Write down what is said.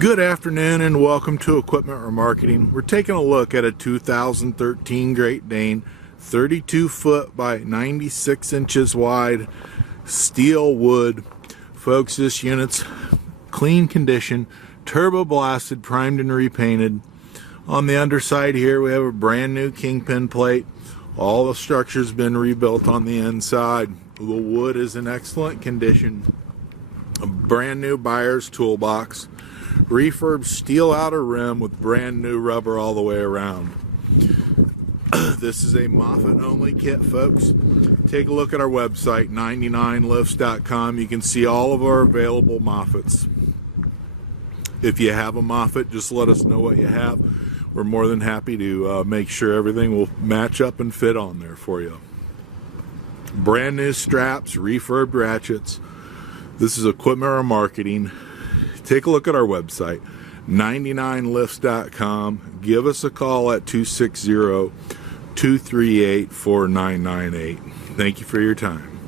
Good afternoon and welcome to Equipment Remarketing. We're taking a look at a 2013 Great Dane, 32 foot by 96 inches wide, steel wood. Folks, this unit's clean condition, turbo blasted, primed and repainted. On the underside here we have a brand new kingpin plate. All the structure's been rebuilt on the inside. The wood is in excellent condition. A brand new buyer's toolbox. Refurb steel outer rim with brand new rubber all the way around. This is a Moffett only kit, folks. Take a look at our website, 99lifts.com. You can see all of our available Moffetts. If you have a Moffett, just let us know what you have. We're more than happy to make sure everything will match up and fit on there for you. Brand new straps, refurbed ratchets. This is Equipment Remarketing. Take a look at our website, 99lifts.com. Give us a call at 260-238-4998. Thank you for your time.